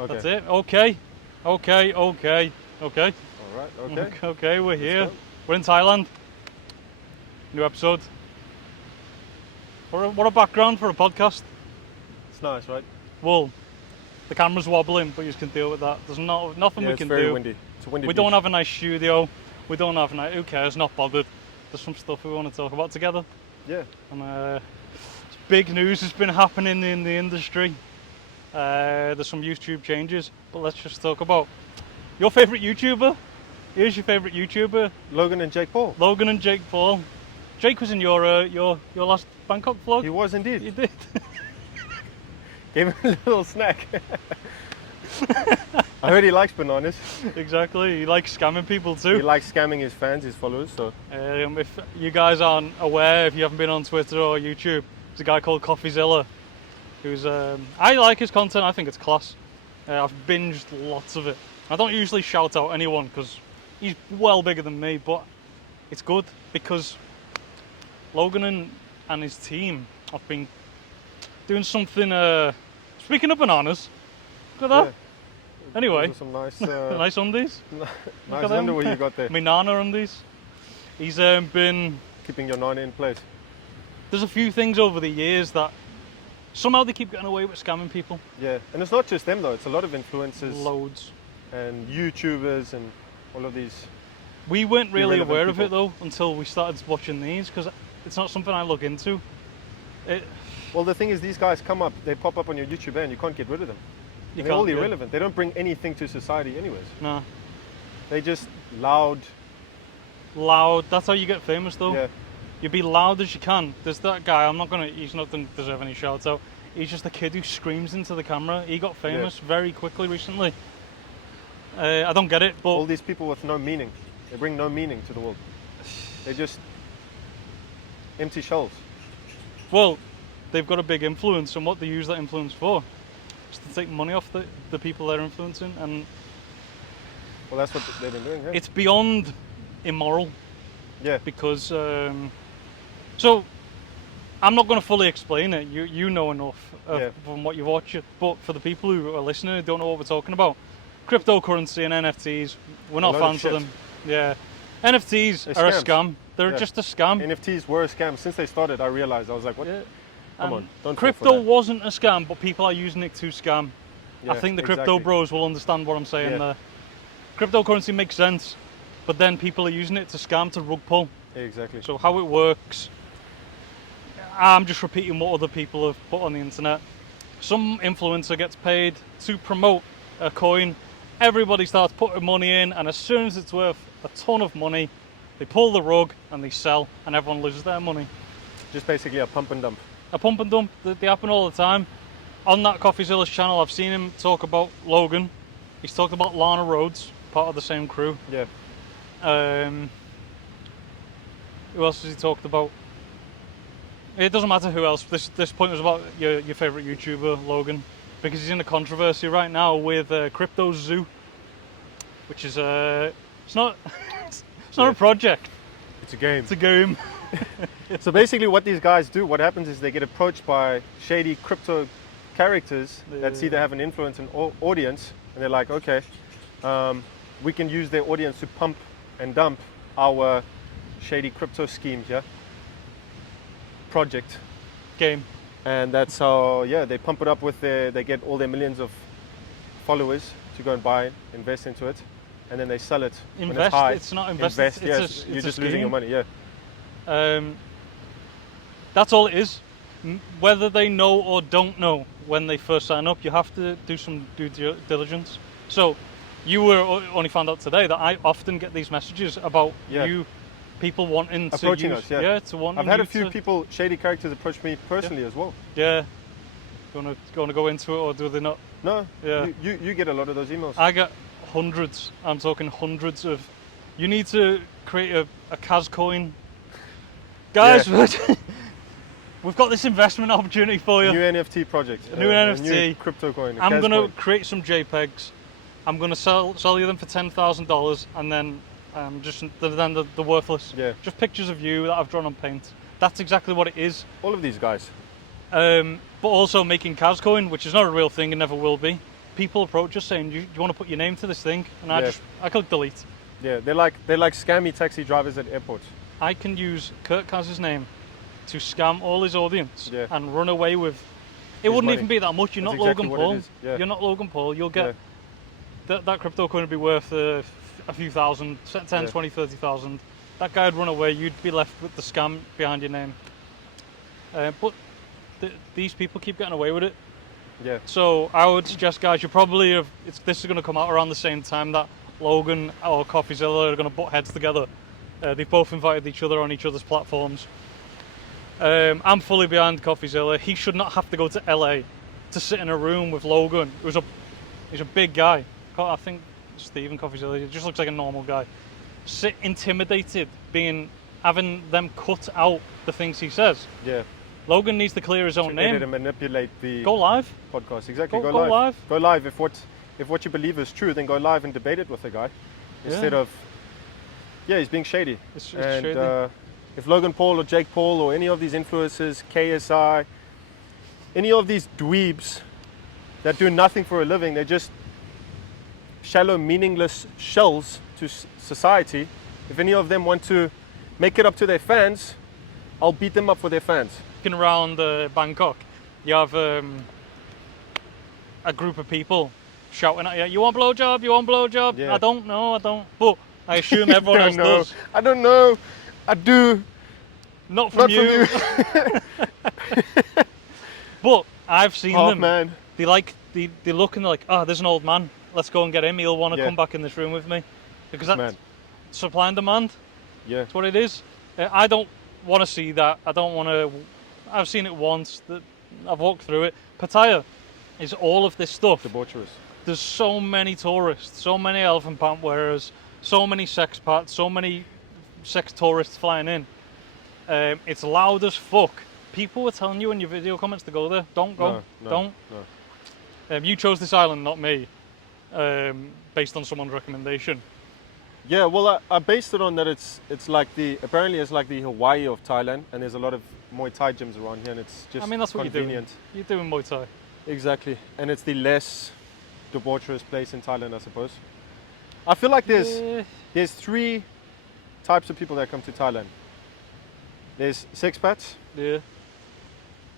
Okay. That's it. Okay. Okay. Okay. Okay. All right. Okay. Okay, we're here. go. We're in Thailand. New episode. What a background for a podcast. It's nice, right? Well, the camera's wobbling, but you can deal with that. There's nothing we It's can very do. windy. It's a windy We beach. don't have a nice studio. We don't have a nice. Who cares? Not bothered. There's some stuff we want to talk about together. Yeah. And big news has been happening in the industry. There's some YouTube changes, but let's just talk about your favorite YouTuber. Here's your favorite YouTuber, Logan and Jake Paul. Logan and Jake Paul. Jake was in your last Bangkok vlog. He was indeed. You did. Gave him a little snack. I heard he likes bananas. Exactly. He likes scamming people too. He likes scamming his fans, his followers. So If you guys aren't aware, if you haven't been on Twitter or YouTube, there's a guy called Coffeezilla, who's I like his content. I think it's class. I've binged lots of it. I don't usually shout out anyone because he's well bigger than me, but it's good because Logan and his team have been doing something. Speaking of bananas, look at that. yeah, Anyway, those are some nice, nice undies. nice at them. underwear you got there. My Nana undies. He's been. Keeping your nana in place. There's a few things over the years that somehow they keep getting away with scamming people. Yeah, and it's not just them though. It's a lot of influencers Loads. and YouTubers and all of these. We weren't really Irrelevant aware of it people. though until we started watching these because it's not something I look into. Well, the thing is, these guys come up, they pop up on your YouTube and you can't get rid of them. You They're all can't, yeah. irrelevant. They don't bring anything to society, anyways. Nah. They just loud. Loud. That's how you get famous though. Yeah. You be loud as you can. There's that guy. He's not going to deserve any shouts out. He's just a kid who screams into the camera. He got famous very quickly recently. I don't get it, but All these people with no meaning. They bring no meaning to the world. They just empty shells. well, they've got a big influence, and what they use that influence for is to take money off the people they're influencing, and Well, that's what they've been doing. Yeah. it's beyond immoral Yeah. because. So, I'm not going to fully explain it. You know enough from what you watch. But for the people who are listening who don't know what we're talking about, cryptocurrency and NFTs, we're not A load of fans of shit. them. Yeah, NFTs They're are a scams. scam. They're Yeah. just a scam. NFTs were a scam. Since they started, I realized, I was like, what? Yeah. Come And on, don't fall for crypto that. wasn't a scam, but people are using it to scam. I Yeah, think the crypto exactly. bros will understand what I'm saying Yeah. there. Cryptocurrency makes sense, but then people are using it to scam, to rug pull. Yeah, exactly. So how it works, I'm just repeating what other people have put on the internet. Some influencer gets paid to promote a coin. Everybody starts putting money in, and as soon as it's worth a ton of money, they pull the rug and they sell, and everyone loses their money. Just basically a pump and dump. A pump and dump, they happen all the time. On that Coffeezilla's channel, I've seen him talk about Logan. He's talked about Lana Rhodes, part of the same crew. Yeah. Who else has he talked about? It doesn't matter who else. This point was about your favourite YouTuber, Logan, because he's in a controversy right now with Crypto Zoo, which is it's not it's not a project. It's a game. It's a game. So basically what these guys do, what happens is they get approached by shady crypto characters that see they have an influence and audience, and they're like, okay, we can use their audience to pump and dump our shady crypto scheme here, project. Game. And that's how, they pump it up with they get all their millions of followers to go and buy, invest into it, and then they sell it when Invest. it's high. It's not invest. Invest, It's yes, a, you're it's just a losing your scheme. money, yeah. That's all it is. Whether they know or don't know when they first sign up, you have to do some due diligence. So, you were only found out today that I often get these messages about people wanting Approaching to use, us, yeah. to want. I've had a you few to- people, shady characters, approach me personally as well. Yeah. You want to go into it, or do they not? No, Yeah. you get a lot of those emails. I get hundreds. I'm talking hundreds of. You need to create a Caz coin, guys. We've got this investment opportunity for you. New NFT project. A new NFT. New crypto coin. a I'm Caz going to coin. create some JPEGs. I'm going to sell you them for $10,000, and then they're worthless. Yeah. Just pictures of you that I've drawn on paint. That's exactly what it is. All of these guys. But also making Caz coin, which is not a real thing and never will be. people approach us saying, do you want to put your name to this thing? And I click delete. Yeah, they're like scammy taxi drivers at airports. I can use Kurt Caz's name to scam all his audience and run away with. It wouldn't even be that much. You're not exactly Logan Paul. Yeah. You're not Logan Paul. You'll get that cryptocurrency be worth a few thousand, 10, 20, 30,000. That guy would run away. You'd be left with the scam behind your name. But these people keep getting away with it. Yeah. So I would suggest, guys, you probably have. This is going to come out around the same time that Logan or Coffeezilla are going to butt heads together. They've both invited each other on each other's platforms. I'm fully behind Coffeezilla. He should not have to go to LA to sit in a room with Logan. He's a big guy. I think Stephen Coffeezilla. He just looks like a normal guy. Sit intimidated, having them cut out the things he says. Yeah. Logan needs to clear his own name. Edit and manipulate the go live podcast. Exactly. Go live. Go live. If what you believe is true, then go live and debate it with the guy instead of. Yeah, he's being shady. It's shady. If Logan Paul or Jake Paul or any of these influencers, KSI, any of these dweebs that do nothing for a living, they're just shallow, meaningless shells to society. If any of them want to make it up to their fans, I'll beat them up for their fans. Around Bangkok, you have a group of people shouting at you, "You want blowjob? You want blowjob?" Yeah. I don't know. But I assume everyone else does. I don't know. I do. Not from you. But I've seen them. Man. They look and they're like, "Oh, there's an old man. Let's go and get him. He'll want to come back in this room with me." Because that's supply and demand. Yeah. That's what it is. I don't want to see that. I don't want to. I've seen it once. I've walked through it. Pattaya is all of this stuff. Debaucherous. There's so many tourists, so many elephant pant wearers, so many sexpats, so many sex tourists flying in. It's loud as fuck. People were telling you in your video comments to go there. Don't go. Don't. No. You chose this island, not me, based on someone's recommendation. Yeah, well, I based it on that apparently it's like the Hawaii of Thailand, and there's a lot of Muay Thai gyms around here, and it's just that's what convenient. You're doing Muay Thai. Exactly, and it's the less debaucherous place in Thailand, I suppose. I feel like there's three types of people that come to Thailand. There's sexpats,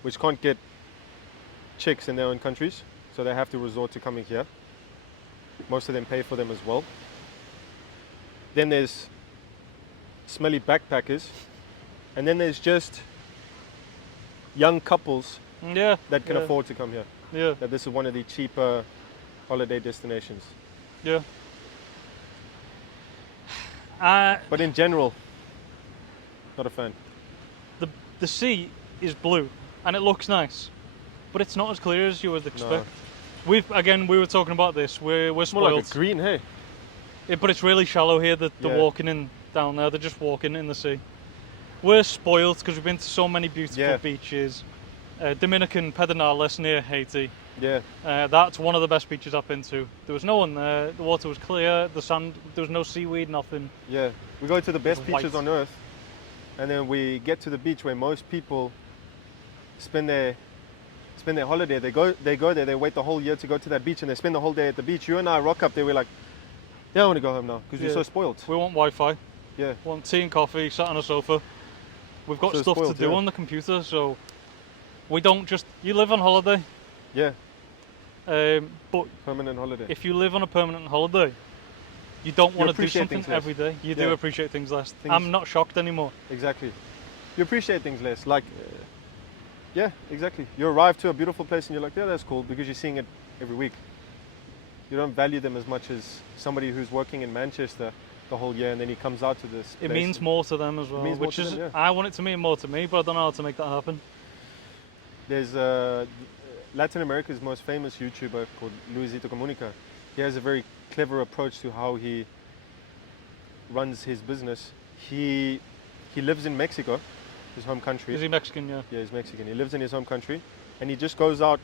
which can't get chicks in their own countries, so they have to resort to coming here. Most of them pay for them as well. Then there's smelly backpackers, and then there's just young couples that can afford to come here. Yeah. That this is one of the cheaper holiday destinations. Yeah. But in general, not a fan. The sea is blue and it looks nice, but it's not as clear as you would expect. No. We were talking about this. We're More spoiled. like a green, hey. Yeah, but it's really shallow here. They're walking in down there. They're just walking in the sea. We're spoiled because we've been to so many beautiful beaches. Dominican Pedernales near Haiti. Yeah. That's one of the best beaches I've been to. There was no one there. The water was clear. The sand. There was no seaweed. Nothing. Yeah. We go to the best beaches white. on earth, and then we get to the beach where most people spend their holiday. They go there. They wait the whole year to go to that beach, and they spend the whole day at the beach. You and I rock up there. We're like, yeah, I want to go home now because we're so spoiled. We want Wi-Fi. Yeah. We want tea and coffee, sat on a sofa. We've got stuff to do on the computer, so we don't just. You live on holiday. Yeah. But permanent holiday. If you live on a permanent holiday, you don't want to do something every day. You do appreciate things less. I'm not shocked anymore. Exactly. You appreciate things less. Like, yeah, exactly. You arrive to a beautiful place and you're like, yeah, that's cool because you're seeing it every week. You don't value them as much as somebody who's working in Manchester the whole year and then he comes out to this It place means more to them as well. Which is, I want it to mean more to me, but I don't know how to make that happen. There's Latin America's most famous YouTuber called Luisito Comunica. He has a very clever approach to how he runs his business. He lives in Mexico, his home country. Is he Mexican? Yeah. Yeah, he's Mexican. He lives in his home country, and he just goes out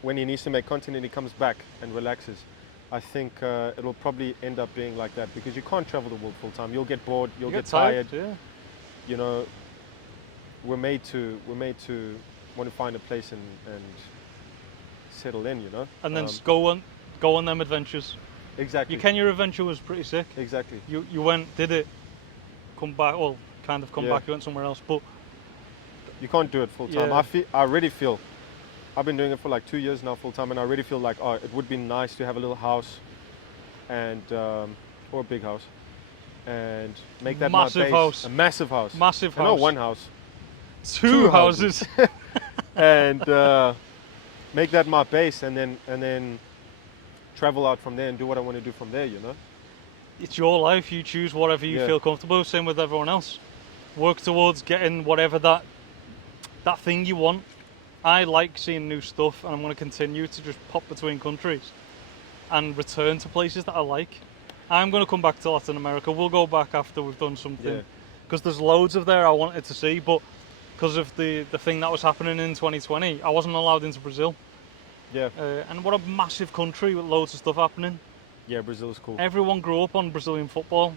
when he needs to make content, and he comes back and relaxes. I think it'll probably end up being like that because you can't travel the world full time. You'll get bored. You'll get tired. Yeah. You know, we're made to want to find a place and settle in, you know. And then go on them adventures. Exactly. Your Kenya adventure was pretty sick. Exactly. You went, did it, come back, well, kind of come back, you went somewhere else, but you can't do it full time. Yeah. I already feel, I've been doing it for like 2 years now full time, and I already feel like, oh, it would be nice to have a little house, and or a big house, and make that Massive my base. house. A massive house. Massive house. Not one house. Two houses. And make that my base, and then travel out from there and do what I want to do from there, you know. It's your life. You choose whatever you feel comfortable. Same with everyone else. Work towards getting whatever that thing you want. I like seeing new stuff, and I'm going to continue to just pop between countries and return to places that I like. I'm going to come back to Latin America. We'll go back after we've done something, because there's loads of there I wanted to see, but because of the thing that was happening in 2020, I wasn't allowed into Brazil. Yeah. And what a massive country with loads of stuff happening. Yeah, Brazil's cool. Everyone grew up on Brazilian football,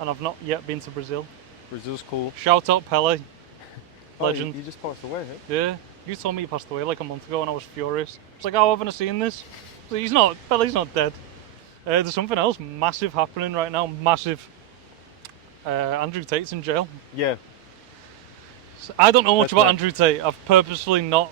and I've not yet been to Brazil. Brazil's cool. Shout out Pele, legend. Oh, he just passed away, hey? Yeah, you told me he passed away like a month ago, and I was furious. It's like, oh, haven't I seen this? So he's not. Pele's not dead. There's something else massive happening right now. Massive. Andrew Tate's in jail. Yeah. So I don't know much That's about mad. Andrew Tate. I've purposefully not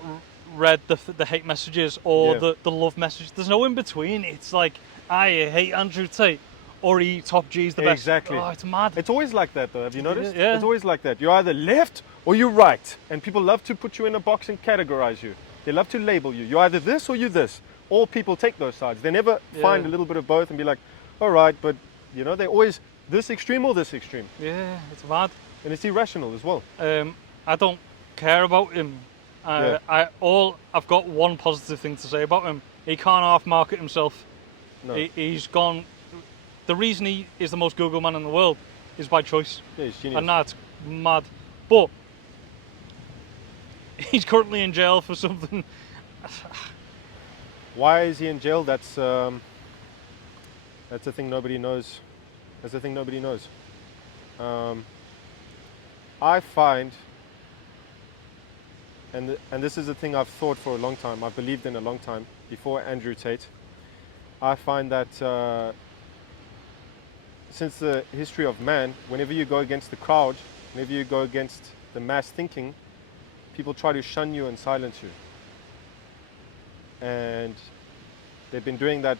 read the hate messages or the love message. There's no in between. It's like, I hate Andrew Tate, or he top G's the best. Exactly. Oh, it's mad. It's always like that, though. Have you noticed? Yeah. It's always like that. You're either left or you're right. And people love to put you in a box and categorize you. They love to label you. You're either this or you're this. All people take those sides. They never find a little bit of both and be like, all right, but, you know, they're always this extreme or this extreme. Yeah, it's mad. And it's irrational as well. I don't care about him. I've got one positive thing to say about him. He can't half market himself. No. He's gone. The reason he is the most Google man in the world is by choice. Yeah, he's genius. And that's mad. But he's currently in jail for something. Why is he in jail? That's a thing nobody knows. That's the thing nobody knows. I find, and this is a thing I've thought for a long time, I've believed in a long time, before Andrew Tate, I find that since the history of man, whenever you go against the crowd, whenever you go against the mass thinking, people try to shun you and silence you. And they've been doing that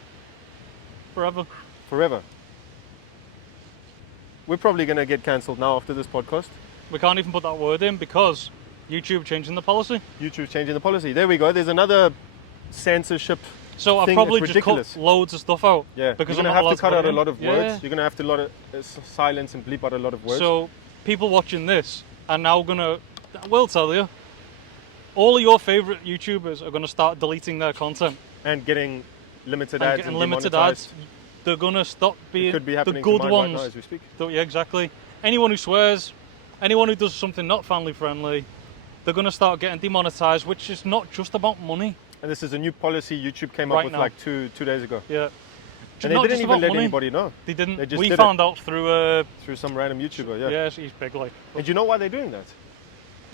forever. We're probably going to get cancelled now after this podcast. We can't even put that word in because YouTube changing the policy. YouTube changing the policy. There we go. There's another censorship. So I'll thing. probably It's just ridiculous. cut loads of stuff out. Yeah, because you're I'm going to not have to cut allowed out put a it lot in. of words. Yeah. You're going to have to silence and bleep out a lot of words. So people watching this are now gonna, we'll tell you, all of your favourite YouTubers are gonna start deleting their content and getting limited and ads getting and limited demonetized. ads. They're gonna stop being It could be the happening good to mine ones. right now as we speak. Yeah, exactly. Anyone who swears, anyone who does something not family friendly, they're gonna start getting demonetized, which is not just about money. And this is a new policy YouTube came Right up with now. like two days ago. Yeah. And they Not didn't just even about let money. anybody know. They didn't. They just We did found out through. Through some random YouTuber, yeah. Yes, he's big like. And do you know why they're doing that?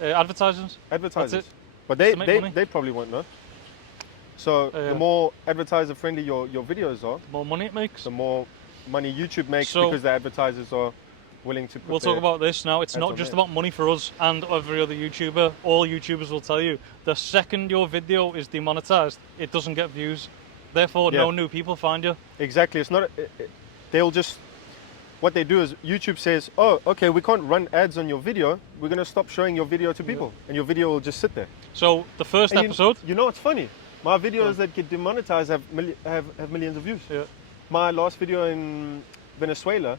Advertisers. Advertisers. That's it. But To make money. they probably won't know. So the more advertiser friendly your videos are, The more money it makes. the more money YouTube makes So- because the advertisers are willing to put We'll talk about this now. It's ads not on just there. about money for us and every other YouTuber. All YouTubers will tell you the second your video is demonetized, it doesn't get views. Therefore, Yeah. no new people find you. Exactly. It's not. They'll just. What they do is YouTube says, "Oh, okay, we can't run ads on your video. We're gonna stop showing your video to people, and your video will just sit there." So the first And episode, You know what's funny? My videos that get demonetized have millions of views. yeah, My last video in Venezuela,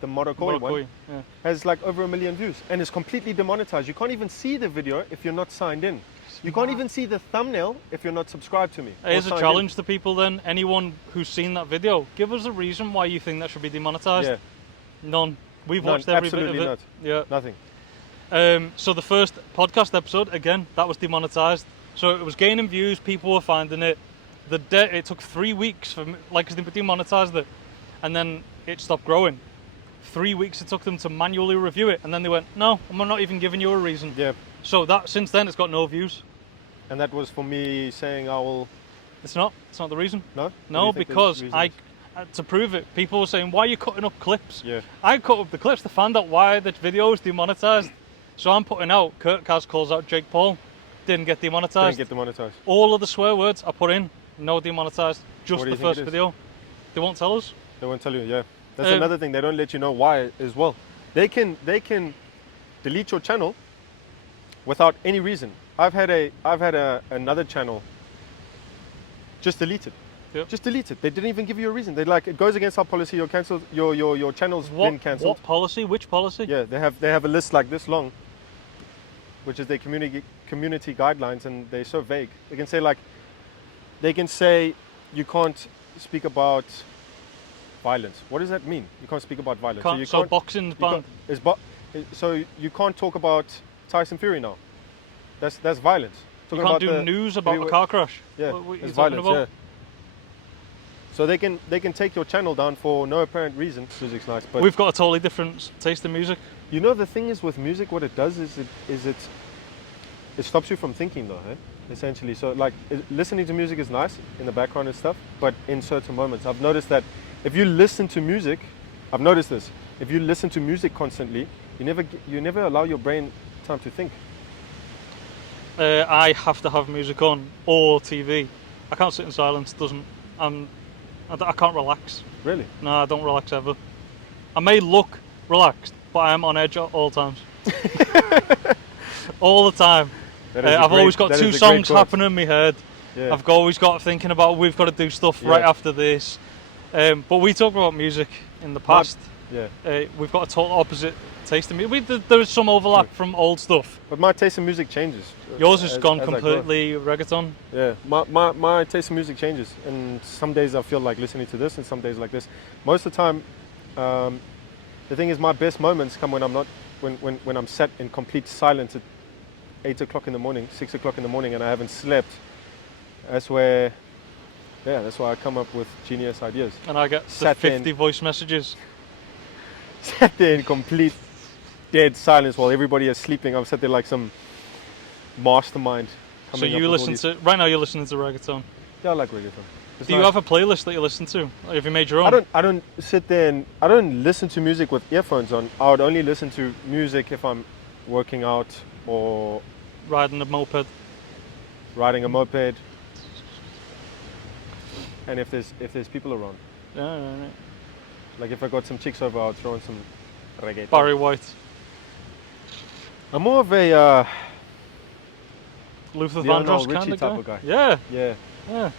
the Morocco one, yeah. has like over 1 million views, and it's completely demonetized. You can't even see the video if you're not signed in. You can't even see the thumbnail if you're not subscribed to me. or Here's a signed challenge to people then. Anyone who's seen that video, give us a reason why you think that should be in. demonetized. Yeah, None. We've None, watched every bit of absolutely it. not. Yeah. nothing. So the first podcast episode, again, that was demonetized. So it was gaining views, people were finding it. It took 3 weeks for because they demonetized it, and then it stopped growing. 3 weeks it took them to manually review it, and then they went, "No, I'm not even giving you a reason." Yeah. So that since then it's got no views. And that was for me saying I will It's not the reason. No? What do No, you think the because reason is? to prove it, people were saying, why are you cutting up clips? Yeah. I cut up the clips to find out why the video is demonetized. So I'm putting out, Kurt Caz calls out Jake Paul, didn't get demonetized. Didn't get demonetized. All of the swear words I put in, no demonetized, just What do the you think first it is? video. They won't tell us. They won't tell you, yeah. That's another thing, they don't let you know why as well. They can delete your channel without any reason. I've had another channel just delete it. Yep. Just delete it. They didn't even give you a reason. They're like, it goes against our policy, you're cancelled, your channel's been cancelled. What policy? Which policy? Yeah, they have a list like this long, which is their community guidelines, and they're so vague. They can say you can't speak about violence. What does that mean? You can't speak about violence. So boxing's banned. So you can't talk about Tyson Fury now. That's violence. You Talking can't do about news about a car crash. Yeah, what it's you talking violence. about? Yeah. So they can take your channel down for no apparent reason. Music's nice, but We've got a totally different taste in music. you know the thing is with music, what it does is it stops you from thinking though, eh? Essentially. So like listening to music is nice in the background and stuff, but in certain moments, I've noticed that if you listen to music, I've noticed this. If you listen to music constantly, you never allow your brain time to think. I have to have music on or TV. I can't sit in silence. I can't relax. Really? No, I don't relax ever. I may look relaxed, but I am on edge at all times. All the time. I've always got two songs happening in my head. Yeah. I've always got thinking about we've got to do stuff right after this. But we talk about music in the past. We've got a total opposite taste in music. There is some overlap from old stuff. But my taste in music changes. Yours has gone completely reggaeton. Yeah, my taste in music changes, and some days I feel like listening to this, and some days like this. Most of the time, the thing is, my best moments come when when I'm sat in complete silence at 8 o'clock in the morning, 6 o'clock in the morning, and I haven't slept. That's why I come up with genius ideas. And I get the 50 voice messages. Sat there in complete dead silence while everybody is sleeping. I'm sat there like some mastermind. So you listen to, right now you're listening to reggaeton? Yeah, I like reggaeton. Do you have a playlist that you listen to? Or have you made your own? I don't sit there and I don't listen to music with earphones on. I would only listen to music if I'm working out or riding a moped. And if there's people around. Yeah. Like if I got some chicks over, I'll throw in some reggaeton. Barry White. I'm more of a Luther Vandross kind of type of guy. Yeah.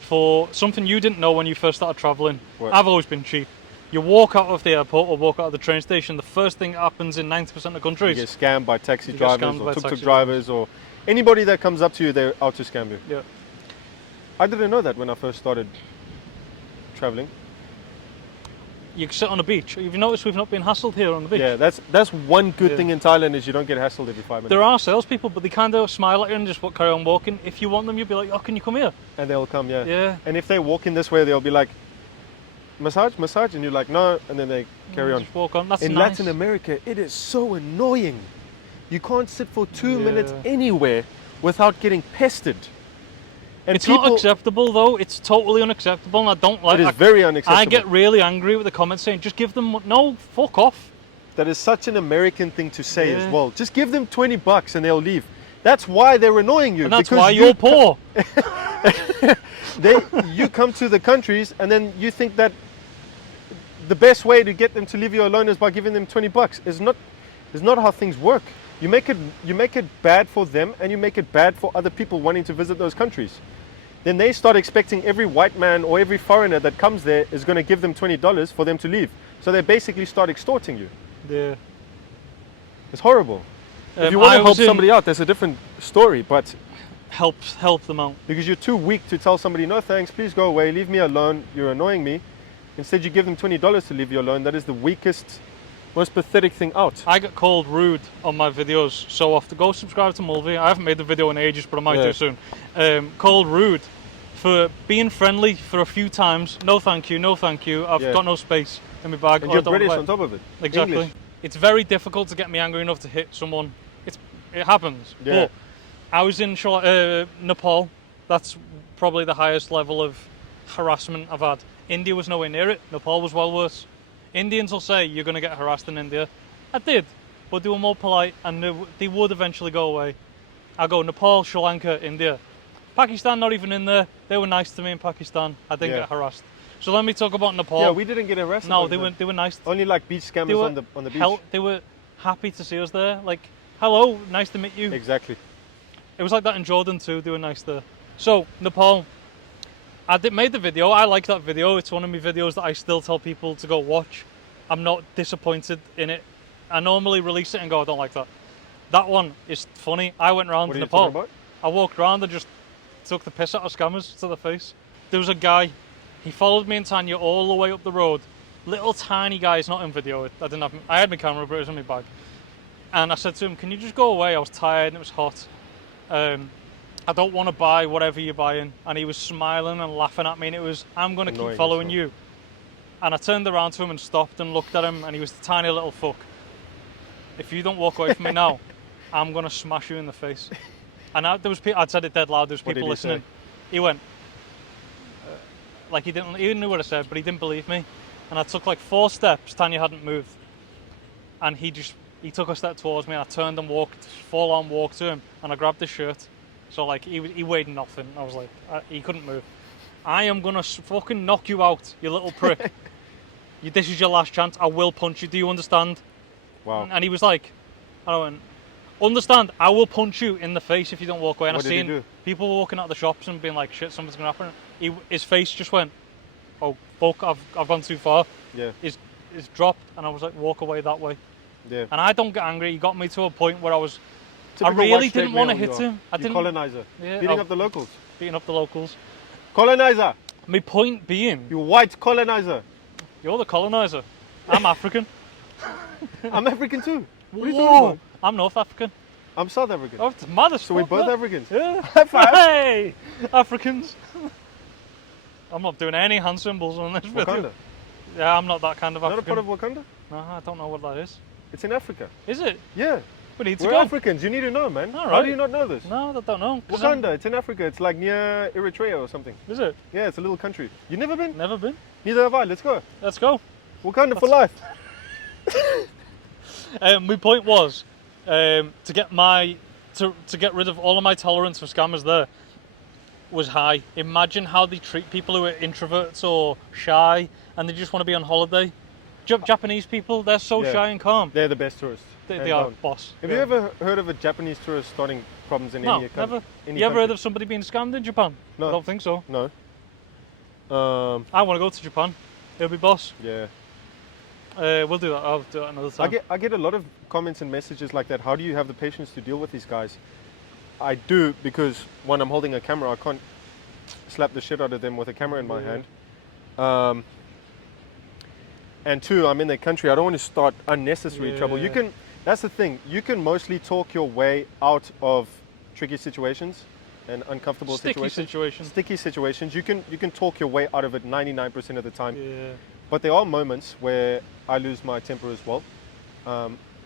For something you didn't know when you first started travelling, I've always been cheap. You walk out of the airport or walk out of the train station, the first thing that happens in 90% of countries. You get scammed by taxi drivers or tuk-tuk drivers or anybody that comes up to you, they're out to scam you. Yeah. I didn't know that when I first started travelling. You sit on a beach. You've noticed we've not been hassled here on the beach. Yeah, that's one good thing in Thailand is you don't get hassled every 5 minutes. There are salespeople, but they kind of smile at you and just carry on walking. If you want them, you'll be like, oh, can you come here? And they'll come, yeah. Yeah. And if they walk in this way, they'll be like, massage, and you're like, no, and then they carry on. Just walk on. That's in nice. Latin America, it is so annoying. You can't sit for 2 minutes anywhere without getting pestered. And it's not acceptable though. It's totally unacceptable, and I don't like. It is very unacceptable. I get really angry with the comments saying, "Just give them no, fuck off." That is such an American thing to say as well. Just give them $20 and they'll leave. That's why they're annoying you. And that's why you're poor. You come to the countries and then you think that the best way to get them to leave you alone is by giving them $20. It's not how things work. You make it bad for them and you make it bad for other people wanting to visit those countries. Then they start expecting every white man or every foreigner that comes there is going to give them $20 for them to leave. So they basically start extorting you. Yeah. It's horrible. If you want to help somebody out, there's a different story, but help them out. Because you're too weak to tell somebody, no thanks, please go away, leave me alone, you're annoying me. Instead you give them $20 to leave you alone. That is the weakest, most pathetic thing out. I get called rude on my videos so often. Go subscribe to Mulvey. I haven't made the video in ages, but I might do soon. Called rude for being friendly for a few times. No thank you, no thank you. I've got no space in my bag. And you're British on top of it. Exactly. English. It's very difficult to get me angry enough to hit someone. It happens. Yeah. But I was in Nepal. That's probably the highest level of harassment I've had. India was nowhere near it. Nepal was well worse. Indians will say you're going to get harassed in India. I did, but they were more polite and they would eventually go away. I go Nepal, Sri Lanka, India. Pakistan, not even in there. They were nice to me in Pakistan. I didn't get harassed. So let me talk about Nepal. Yeah, we didn't get arrested. No, they were nice. Only like beach scammers on the beach. They were happy to see us there. Like, hello, nice to meet you. Exactly. It was like that in Jordan too. They were nice there. So Nepal, made the video. I like that video. It's one of my videos that I still tell people to go watch. I'm not disappointed in it. I normally release it and go, I don't like that. That one is funny. I went around What are you Nepal. talking about? I walked around and just took the piss out of scammers to the face. There was a guy. He followed me and Tanya all the way up the road. Little tiny guy. He's not in video. I had my camera, but it was in my bag. And I said to him, "Can you just go away? I was tired and it was hot. I don't want to buy whatever you're buying." And he was smiling and laughing at me, and it was, "I'm going to keep following you." And I turned around to him and stopped and looked at him, and he was the tiny little fuck. "If you don't walk away from me now, I'm going to smash you in the face." And I'd said it dead loud. There was people listening. He went, like he knew what I said, but he didn't believe me. And I took like 4 steps. Tanya hadn't moved, and he took a step towards me. And I turned and walked, full on walk to him, and I grabbed his shirt. So like he weighed nothing. I was like, he couldn't move. "I am gonna fucking knock you out, you little prick. This is your last chance. I will punch you. Do you understand?" Wow. And he was like, I went, "Understand? I will punch you in the face if you don't walk away." And What I've did he seen do? people walking out of the shops and being like, "Shit, something's gonna happen." His face just went, "Oh fuck, I've gone too far." Yeah. His dropped, and I was like, "Walk away that way." Yeah. And I don't get angry. He got me to a point where I Typical really white didn't straight want to male hit you are. him. I didn't. Colonizer. Yeah, Beating up the locals. Beating up the locals. Colonizer. My point being, You white colonizer. you're the colonizer. I'm African. I'm African too. What are you Whoa. talking about? I'm North African. I'm South African. Oh, it's mad as So we're fuck, both that. Africans. Yeah. High five. Hey, Africans. I'm not doing any hand symbols on this video. Wakanda. Yeah, I'm not that kind of Not a African. part of Wakanda? No, I don't know what that is. It's in Africa. Is it? Yeah. We need to We're go. Africans. You need to know, man. All How right. do you not know this? No, I don't know. Wakanda. It's in Africa. It's like near Eritrea or something. Is it? Yeah, it's a little country. You never been? Never been. Neither have I. Let's go. Let's go. Wakanda for life. My point was to get rid of all of my tolerance for scammers there was high. Imagine how they treat people who are introverts or shy and they just want to be on holiday. Japanese people, they're so Yeah. shy and calm. They're the best tourists. They hands are down. boss. Have Yeah. you ever heard of a Japanese tourist starting problems in No, any country? never. You ever heard of somebody being scammed in Japan? No. I don't think so. No. I want to go to Japan. It'll be boss. Yeah. We'll do that. I'll do that another time. I get a lot of comments and messages like that. How do you have the patience to deal with these guys? I do, because when I'm holding a camera, I can't slap the shit out of them with a camera in my hand. And 2, I'm in their country. I don't want to start unnecessary trouble. You can. That's the thing. You can mostly talk your way out of tricky situations and uncomfortable Sticky situations. Sticky situations. You can talk your way out of it 99% of the time. Yeah. But there are moments where I lose my temper as well.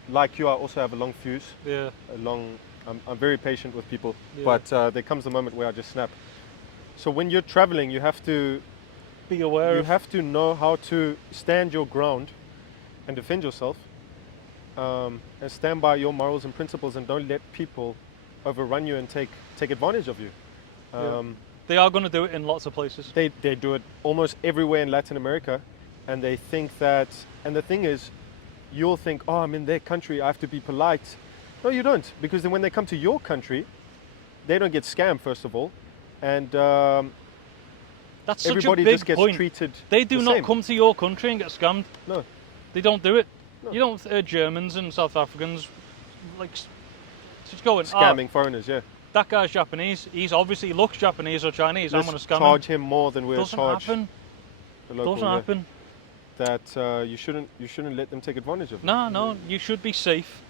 Like you, I also have a long fuse. Yeah. I'm very patient with people, Yeah. but there comes a moment where I just snap. So when you're traveling, you have to Be aware you of. have to know how to stand your ground and defend yourself, and stand by your morals and principles, and don't let people overrun you and take advantage of you. They are going to do it in lots of places. They do it almost everywhere in Latin America, and they think that. And the thing is, you'll think, "Oh, I'm in their country, I have to be polite." No, you don't, because then when they come to your country, they don't get scammed first of all, and That's such a everybody big just gets point. treated. They do the not same. come to your country and get scammed. No. They don't do it. No. You don't Germans and South Africans like just going Scamming foreigners, yeah. that guy's Japanese. He looks Japanese or Chinese. I'm Let's going to scam charge him. him more than we'll Doesn't charge happen. the local. Doesn't yeah. happen. That you shouldn't let them take advantage of. No. You should be safe.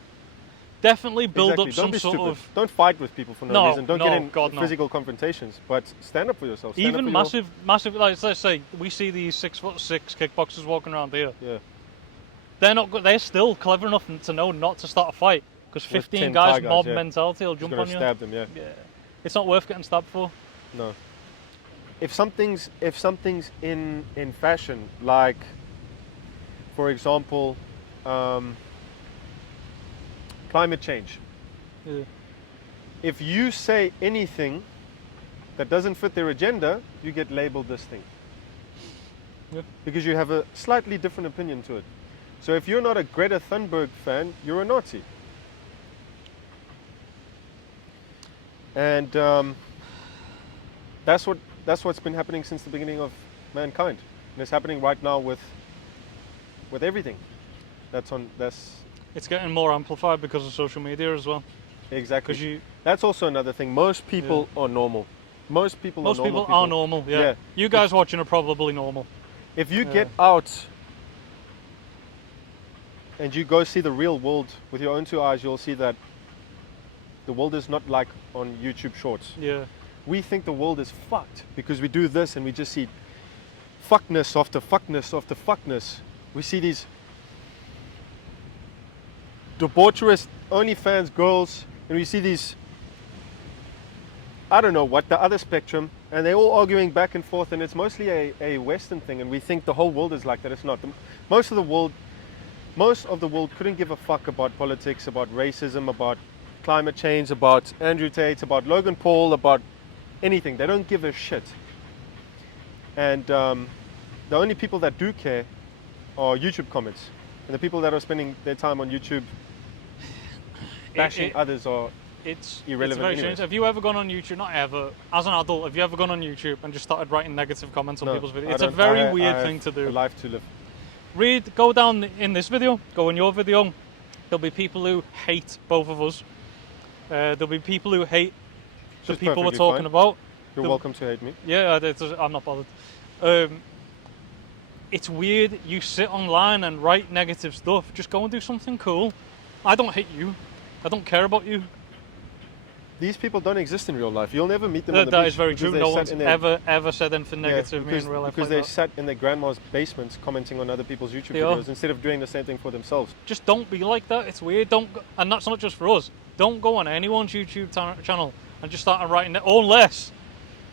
Definitely build Exactly. up Don't some be sort stupid. of Don't fight with people for no, No, reason. Don't no, get in God, no. physical confrontations, but stand up for yourself. Stand even up for massive. Like let's say we see these 6'6" kickboxers walking around here. Yeah. They're still clever enough to know not to start a fight because With 15 10 guys, Thai guys, mob yeah. mentality will Just jump gonna on you. stab them, yeah. Yeah, it's not worth getting stabbed for. No. if something's in fashion, like for example, climate change. Yeah. If you say anything that doesn't fit their agenda, you get labeled this thing. Yeah. Because you have a slightly different opinion to it. So if you're not a Greta Thunberg fan, you're a Nazi. And that's what's been happening since the beginning of mankind, and it's happening right now with everything. It's getting more amplified because of social media as well. Exactly. That's also another thing. Most people are normal. Most people are normal. Yeah. You guys watching are probably normal. If you get out and you go see the real world with your own two eyes, you'll see that the world is not like on YouTube Shorts. Yeah. We think the world is fucked because we do this and we just see fuckness after fuckness after fuckness. We see these debaucherous OnlyFans girls, and we see these, I don't know what, the other spectrum, and they're all arguing back and forth, and it's mostly a Western thing, and we think the whole world is like that. It's not. Most of the world couldn't give a fuck about politics, about racism, about climate change, about Andrew Tate, about Logan Paul, about anything. They don't give a shit. And the only people that do care are YouTube comments, and the people that are spending their time on YouTube bashing others are irrelevant. It's very strange. Have you ever gone on YouTube? Not ever. As an adult, have you ever gone on YouTube and just started writing negative comments on people's videos? It's a very weird thing to do. A life to live. Go down in this video. Go in your video. There'll be people who hate both of us. There'll be people who hate the people we're talking about. You're welcome to hate me. Yeah, I'm not bothered. It's weird. You sit online and write negative stuff. Just go and do something cool. I don't hate you. I don't care about you. These people don't exist in real life. You'll never meet them on the beach. That is very true. No one's ever said anything negative to me in real life. Because they sat in their grandma's basements commenting on other people's YouTube videos instead of doing the same thing for themselves. Just don't be like that. It's weird. And that's not just for us. Don't go on anyone's YouTube channel and just start writing it, unless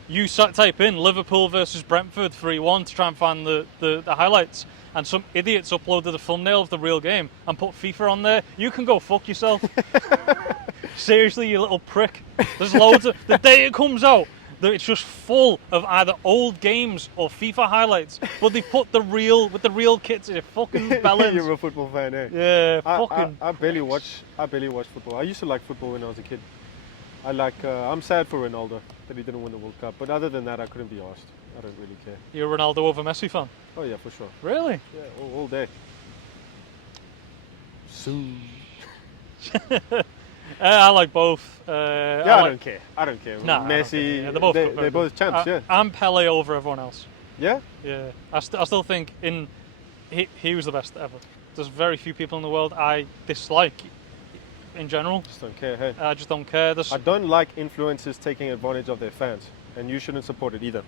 you type in Liverpool versus Brentford 3-1 to try and find the highlights, and some idiots uploaded a thumbnail of the real game and put FIFA on there. You can go fuck yourself. Seriously, you little prick. There's loads of... The day it comes out, it's just full of either old games or FIFA highlights, but they put the real kits in fucking bellends. You're a football fan, eh? Yeah, fucking... I barely watch football. I used to like football when I was a kid. I'm sad for Ronaldo that he didn't win the World Cup, but other than that, I couldn't be arsed. I don't really care. You're a Ronaldo over Messi fan? Oh yeah, for sure. Really? Yeah, all day. Soon. I like both. I don't care. Nah, Messi, they're both they're both champs, yeah. I'm Pele over everyone else. Yeah? Yeah. I still think he was the best ever. There's very few people in the world I dislike in general. Just don't care, hey? I just don't care. I don't like influencers taking advantage of their fans, and you shouldn't support it either.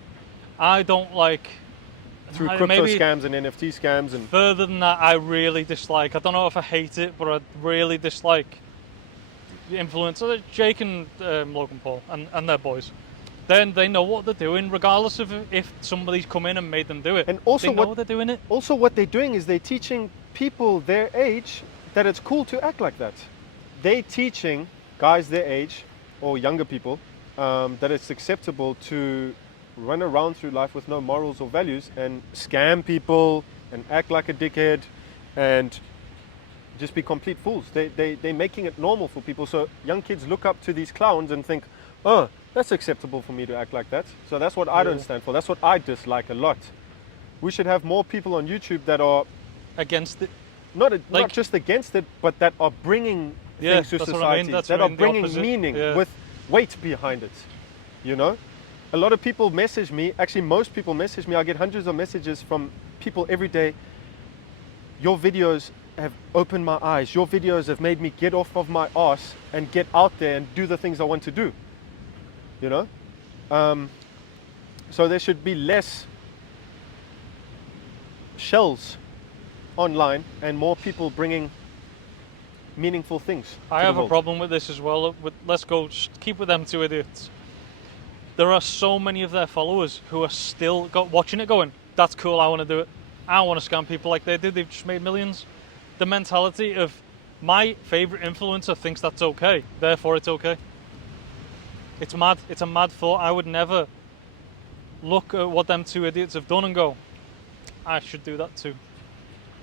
I don't like... Through crypto scams and NFT scams and... Further than that, I really dislike... I don't know if I hate it, but I really dislike the influencers. Jake and Logan Paul and their boys. Then they know what they're doing, regardless of if somebody's come in and made them do it. And also they know they're doing it. Also what they're doing is they're teaching people their age that it's cool to act like that. They're teaching guys their age, or younger people, that it's acceptable to run around through life with no morals or values and scam people and act like a dickhead and just be complete fools. They're making it normal for people. So young kids look up to these clowns and think, oh, that's acceptable for me to act like that. So that's what I don't stand for. That's what I dislike a lot. We should have more people on YouTube that are against it. Not just against it, but that are bringing things to society, that are bringing meaning with weight behind it. You know? A lot of people message me, actually most people message me, I get hundreds of messages from people every day. Your videos have opened my eyes. Your videos have made me get off of my ass and get out there and do the things I want to do. You know? So there should be less shells online and more people bringing meaningful things. I have a problem with this as well. Let's go, keep with them two idiots. there are so many of their followers who are still watching it going, that's cool, I want to do it. I want to scam people like they did, they've just made millions. The mentality of my favourite influencer thinks that's okay, therefore it's okay. It's mad. It's a mad thought. I would never look at what them two idiots have done and go, I should do that too.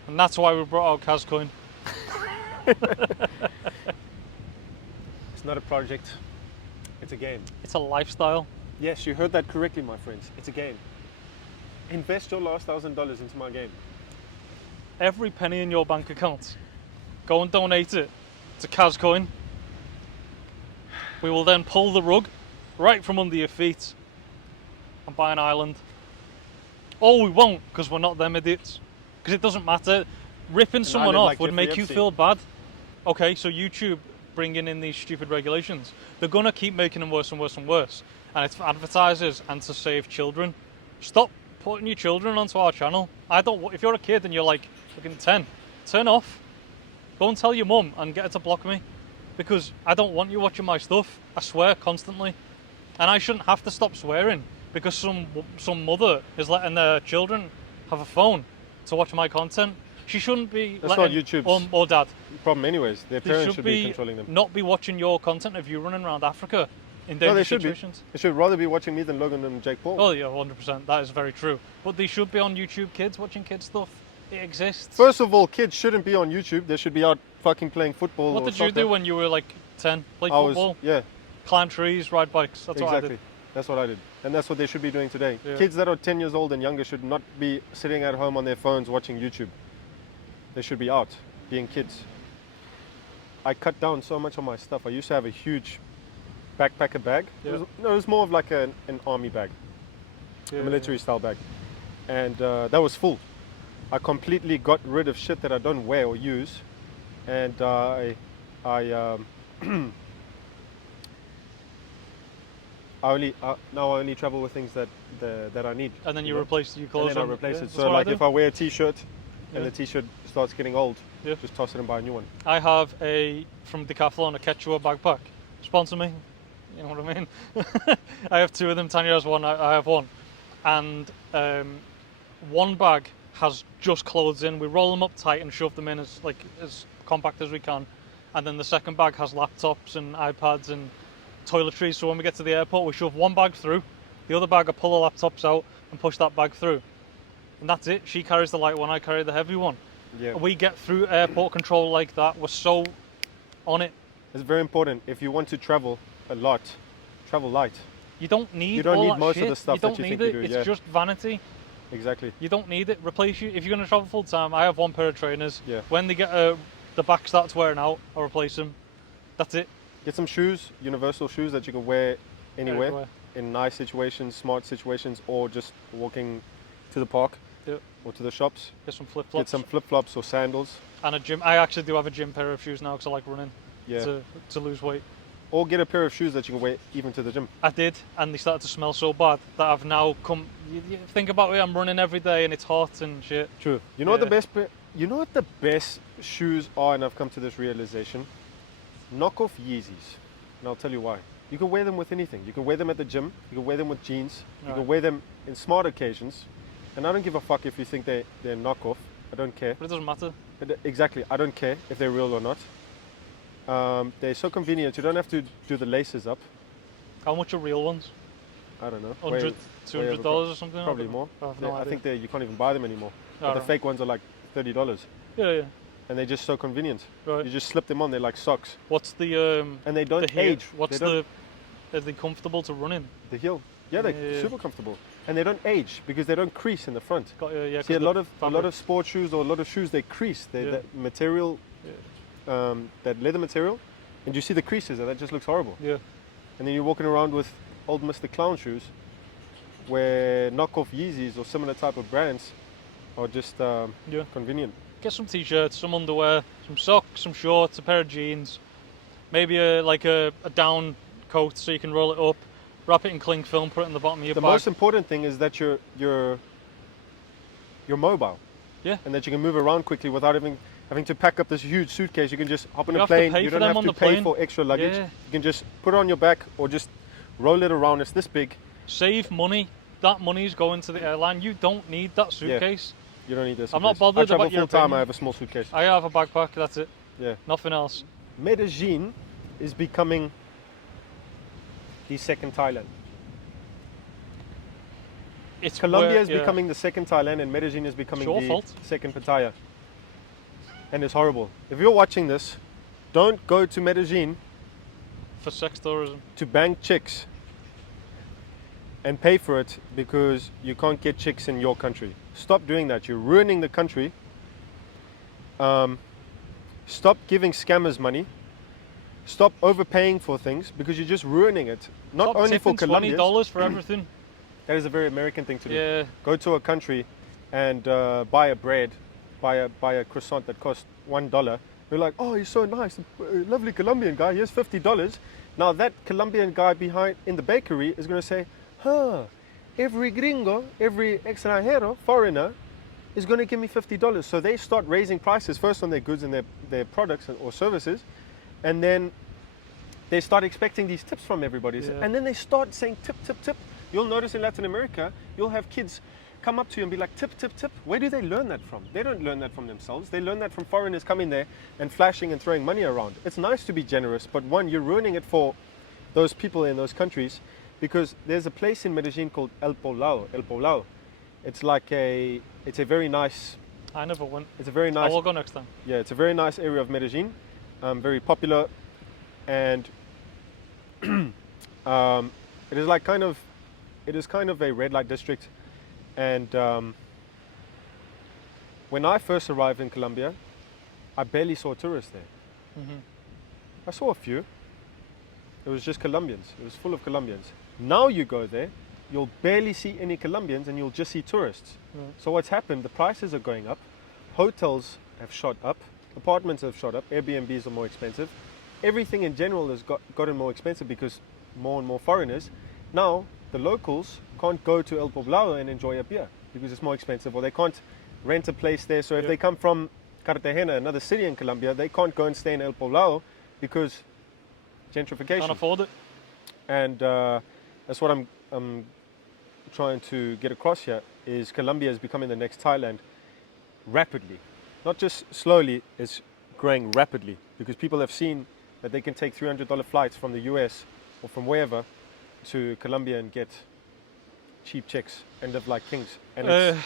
And that's why we brought out Caz Coin. It's not a project, it's a game. It's a lifestyle. Yes, you heard that correctly, my friends. It's a game. Invest your last $1,000 into my game. Every penny in your bank account, go and donate it to Caz Coin. We will then pull the rug right from under your feet and buy an island. Or we won't, because we're not them idiots. Because it doesn't matter. Ripping someone off would make you feel bad. Okay, so YouTube bringing in these stupid regulations. They're going to keep making them worse and worse and worse. And it's for advertisers and to save children. Stop putting your children onto our channel. If you're a kid and you're like fucking 10, turn off. Go and tell your mum and get her to block me. Because I don't want you watching my stuff. I swear constantly. And I shouldn't have to stop swearing because some mother is letting their children have a phone to watch my content. She shouldn't be That's letting... not YouTube's or dad. problem anyways. Their parents should be controlling them. Not be watching your content of you running around Africa in dangerous situations. They should rather be watching me than Logan and Jake Paul. Oh yeah, 100%. That is very true. But they should be on YouTube Kids, watching kids stuff. It exists. First of all, kids shouldn't be on YouTube. They should be out fucking playing football. What did you do when you were like 10? Play football? Yeah. Climb trees, ride bikes. That's what I did. That's what I did. And that's what they should be doing today. Yeah. Kids that are 10 years old and younger should not be sitting at home on their phones watching YouTube. They should be out, being kids. I cut down so much on my stuff. I used to have a huge backpacker bag. Yeah. It was more of like an army bag, a military style bag. And that was full. I completely got rid of shit that I don't wear or use. And now I only travel with things that I need. And then you replace your clothes. And then I replace it. So like if I wear a t-shirt and the t-shirt starts getting old, just toss it and buy a new one. I have from Decathlon, a Quechua backpack. Sponsor me. You know what I mean? I have two of them. Tanya has one. I have one. And one bag has just clothes in. We roll them up tight and shove them in as compact as we can. And then the second bag has laptops and iPads and toiletries. So when we get to the airport, we shove one bag through. The other bag, I pull the laptops out and push that bag through. And that's it. She carries the light one, I carry the heavy one. Yeah. We get through airport control like that. We're so on it. It's very important. If you want to travel a lot, travel light. You don't need. You don't all need that most shit. of the stuff that you think you do. It's just vanity. Exactly. You don't need it. Replace you if you're going to travel full time. I have one pair of trainers. Yeah. When they get the back starts wearing out, I'll replace them. That's it. Get some shoes, universal shoes that you can wear anywhere. In nice situations, smart situations, or just walking to the park or to the shops. Get some flip flops. Get some flip flops or sandals. And a gym. I actually do have a gym pair of shoes now because I like running. Yeah. To lose weight. Or get a pair of shoes that you can wear even to the gym. I did, and they started to smell so bad that I've now come. You think about it, I'm running every day and it's hot and shit. True. You know what the best? You know what the best shoes are, and I've come to this realization. Knockoff Yeezys, and I'll tell you why. You can wear them with anything. You can wear them at the gym. You can wear them with jeans. You can wear them in smart occasions. And I don't give a fuck if you think they're knockoff. I don't care. But it doesn't matter. Exactly. I don't care if they're real or not. They're so convenient. You don't have to do the laces up. How much are real ones? I don't know. $100, $200 or something? Probably more. I think you can't even buy them anymore. But the fake ones are like $30. Yeah. And they're just so convenient. Right. You just slip them on. They're like socks. What's the and they don't age. Are they comfortable to run in? The heel. Yeah, they're super comfortable. And they don't age because they don't crease in the front. See, a lot of sport shoes or a lot of shoes, they crease. That material, that leather material, and you see the creases, and that just looks horrible. Yeah. And then you're walking around with old Mr. Clown shoes, where knockoff Yeezys or similar type of brands are just convenient. Get some t-shirts, some underwear, some socks, some shorts, a pair of jeans, maybe a down coat so you can roll it up, wrap it in cling film, put it in the bottom of your bag. The most important thing is that you're mobile. Yeah. And that you can move around quickly without having to pack up this huge suitcase. You can just hop on a plane. You don't have to pay for extra luggage. Yeah. You can just put it on your back or just roll it around. It's this big. Save money. That money's going to the airline. You don't need that suitcase. You don't need this. I'm not bothered I travel about your full time. opinion. I have a small suitcase. I have a backpack. That's it. Yeah. Nothing else. Medellin is becoming the second Thailand. It's Colombia is where- yeah. becoming the second Thailand, and Medellin is becoming It's your the fault. second Pattaya. And it's horrible. If you're watching this, don't go to Medellin for sex tourism. to bang chicks and pay for it because you can't get chicks in your country. Stop doing that. You're ruining the country. Stop giving scammers money. Stop overpaying for things because you're just ruining it. Not Stop only for tipping Colombians. $20 for everything. That is a very American thing to do. Yeah. Go to a country and buy a bread, buy a croissant that costs $1. You're like, oh, he's so nice, lovely Colombian guy. Here's $50. Now that Colombian guy behind in the bakery is going to say, every gringo, every extranjero, foreigner, is going to give me $50. So they start raising prices first on their goods and their products or services, and then they start expecting these tips from everybody. Yeah. And then they start saying tip, tip, tip. You'll notice in Latin America, you'll have kids come up to you and be like, tip, tip, tip. Where do they learn that from? They don't learn that from themselves. They learn that from foreigners coming there and flashing and throwing money around. It's nice to be generous, but one, you're ruining it for those people in those countries, because there's a place in Medellin called El Poblado. It's like it's a very nice, I never went. it's a very I nice, will go next time. yeah, it's a very nice area of Medellin, very popular, and it is kind of a red light district. And when I first arrived in Colombia, I barely saw tourists there. Mhm. I saw a few. It was just Colombians. It was full of Colombians. Now you go there, you'll barely see any Colombians and you'll just see tourists. Right. So what's happened? The prices are going up. Hotels have shot up. Apartments have shot up. Airbnbs are more expensive. Everything in general has gotten more expensive because more and more foreigners. Now the locals can't go to El Poblado and enjoy a beer because it's more expensive, or they can't rent a place there. So if Yeah. they come from Cartagena, another city in Colombia, they can't go and stay in El Poblado because gentrification. Can't afford it. And that's what I'm trying to get across here, is Colombia is becoming the next Thailand rapidly. Not just slowly, it's growing rapidly, because people have seen that they can take $300 flights from the US or from wherever to Colombia and get cheap chicks and live like kings. And it's,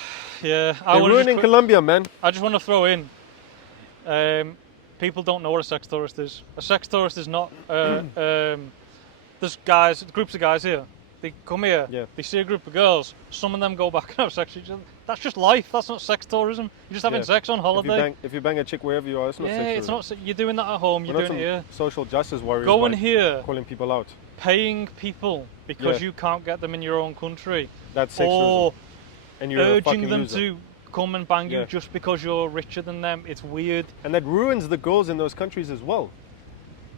Yeah, they're ruining Colombia, man. I just want to throw in. People don't know what a sex tourist is. A sex tourist is not. There's groups of guys here. They come here. Yeah. They see a group of girls. Some of them go back and have sex with each other. That's just life. That's not sex tourism. You're just having Yeah. sex on holiday. If you bang a chick wherever you are, it's not Yeah, sex it's tourism. not. You're doing that at home. We're You're not doing it here. some social justice warriors Going like here, calling people out. paying people because Yeah. you can't get them in your own country, That's sex or tourism. And you're a urging fucking them loser. to come and bang Yeah. you just because you're richer than them. It's weird. And that ruins the girls in those countries as well.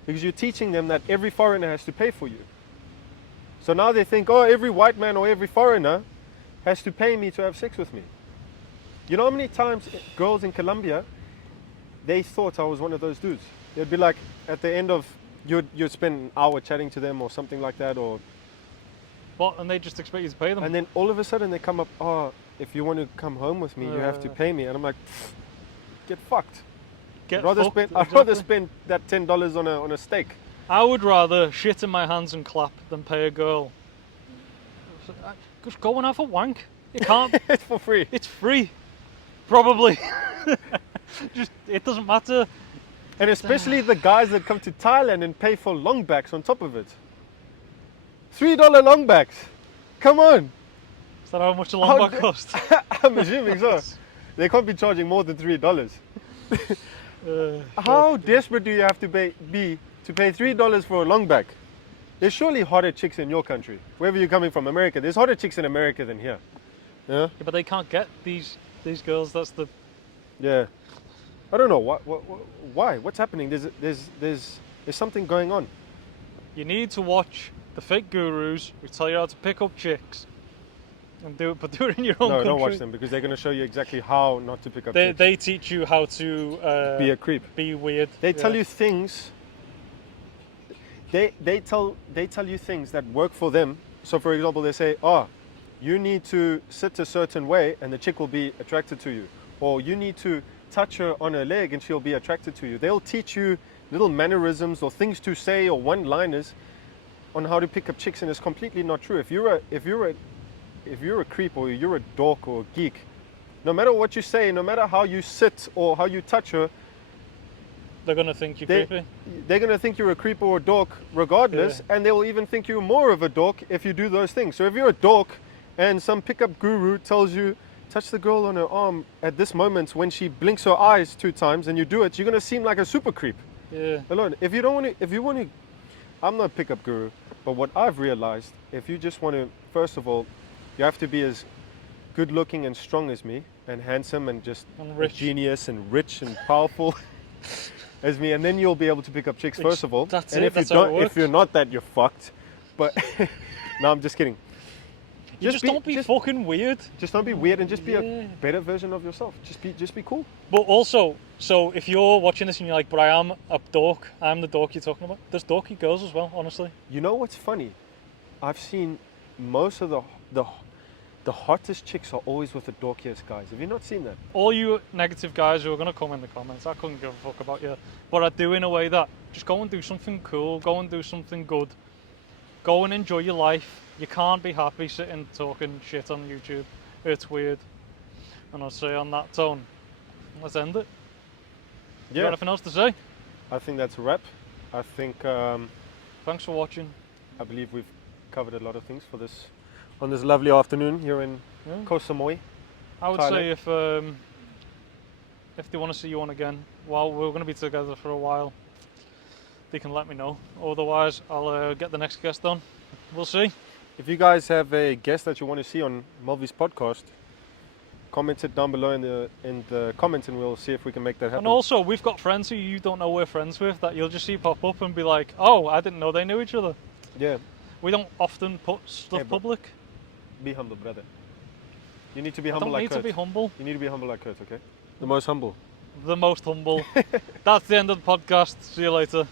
Because you're teaching them that every foreigner has to pay for you. So now they think, oh, every white man or every foreigner has to pay me to have sex with me. You know how many times girls in Colombia, they thought I was one of those dudes. They'd be like, at the end of, you'd spend an hour chatting to them or something like that, or What? And they just expect you to pay them. and then all of a sudden they come up, oh, if you want to come home with me, you have to pay me. And I'm like, get fucked. Get I'd fucked, rather exactly. spend that $10 on a steak. I would rather shit in my hands and clap than pay a girl. Just go and have a wank. You can't. It's for free. It's free. Probably. Just, it doesn't matter. And especially the guys that come to Thailand and pay for longbacks on top of it. $3 longbacks. Come on. Is that how much a longback How- costs? I'm assuming so. They can't be charging more than $3. How desperate do you have to be to pay $3 for a longback? There's surely hotter chicks in your country. Wherever you're coming from, America. There's hotter chicks in America than here. Yeah? Yeah, but they can't get these girls. That's the. Yeah. I don't know why. What's happening? There's something going on. You need to watch the fake gurus who tell you how to pick up chicks and do it, but do it in your own No, country. don't watch them, because they're going to show you exactly how not to pick up They, chicks. they teach you how to Be a creep. be weird. They tell Yeah. you things. They tell you things that work for them, So for example, they say, oh, you need to sit a certain way and the chick will be attracted to you. Or you need to touch her on her leg and she'll be attracted to you. They'll teach you little mannerisms or things to say or one-liners on how to pick up chicks, and it's completely not true. If you're a creep or you're a dork or a geek, no matter what you say, no matter how you sit or how you touch her, they're gonna think you're creepy. They're gonna think you're a creep or a dork regardless, and they will even think you're more of a dork if you do those things. So if you're a dork and some pickup guru tells you touch the girl on her arm at this moment when she blinks her eyes 2 times and you do it, you're gonna seem like a super creep. Yeah. Alone. If you want to, I'm not a pickup guru, but what I've realized, if you just want to, first of all, you have to be as good looking and strong as me, and handsome and just a genius and rich and powerful as me, and then you'll be able to pick up chicks, first of all. That's and it. If you're not that, you're fucked. But no, I'm just kidding. Don't be fucking weird. Just don't be weird and just be a better version of yourself. Just be cool. But also, so if you're watching this and you're like, but I am a dork, I'm the dork you're talking about. There's dorky girls as well, honestly. You know what's funny? I've seen most of the hottest chicks are always with the dorkiest guys. Have you not seen that? All you negative guys who are going to come in the comments, I couldn't give a fuck about you. But I do in a way that just go and do something cool, go and do something good. Go and enjoy your life. You can't be happy sitting talking shit on YouTube. It's weird. And I'll say on that tone, let's end it. Yeah. You got anything else to say? I think that's a wrap. I think... thanks for watching. I believe we've covered a lot of things for this on this lovely afternoon here in Koh Samui. I would Thailand. say if they want to see you on again, well, we're going to be together for a while, they can let me know. Otherwise, I'll get the next guest on. We'll see. If you guys have a guest that you want to see on Mulvi's podcast, comment it down below in the comments and we'll see if we can make that happen. And also, we've got friends who you don't know we're friends with that you'll just see pop up and be like, oh, I didn't know they knew each other. Yeah. We don't often put stuff public. Be humble, brother. You need to be humble like Kurt. I don't need to be humble. You need to be humble like Kurt, okay? The most humble. The most humble. That's the end of the podcast. See you later.